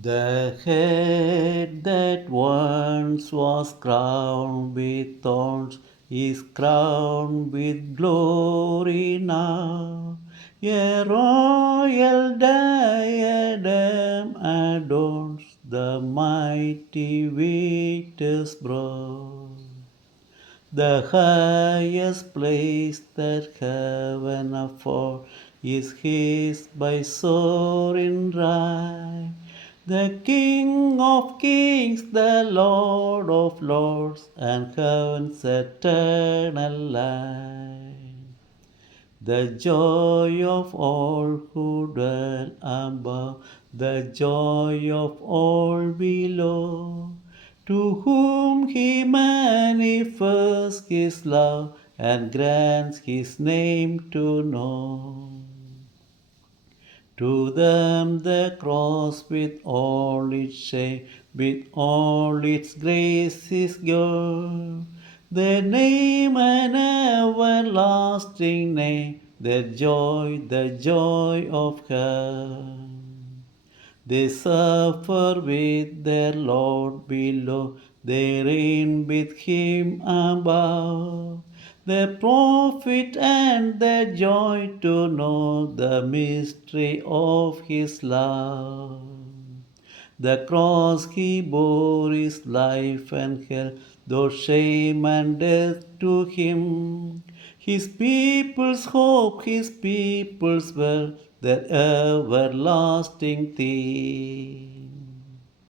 The head that once was crowned with thorns is crowned with glory now. A royal diadem adorns the mighty victor's brow. The highest place that heaven affords is his by soaring right. The King of kings, the Lord of lords, and heaven's eternal light. The joy of all who dwell above, the joy of all below, to whom he manifests his love and grants his name to know. To them the cross with all its shame, with all its grace is good. They name an everlasting name, the joy of heaven. They suffer with their Lord below, they reign with him above. The profit and the joy to know the mystery of his love. The cross he bore is life and hell, though shame and death to him. His people's hope, his people's wealth, their everlasting theme.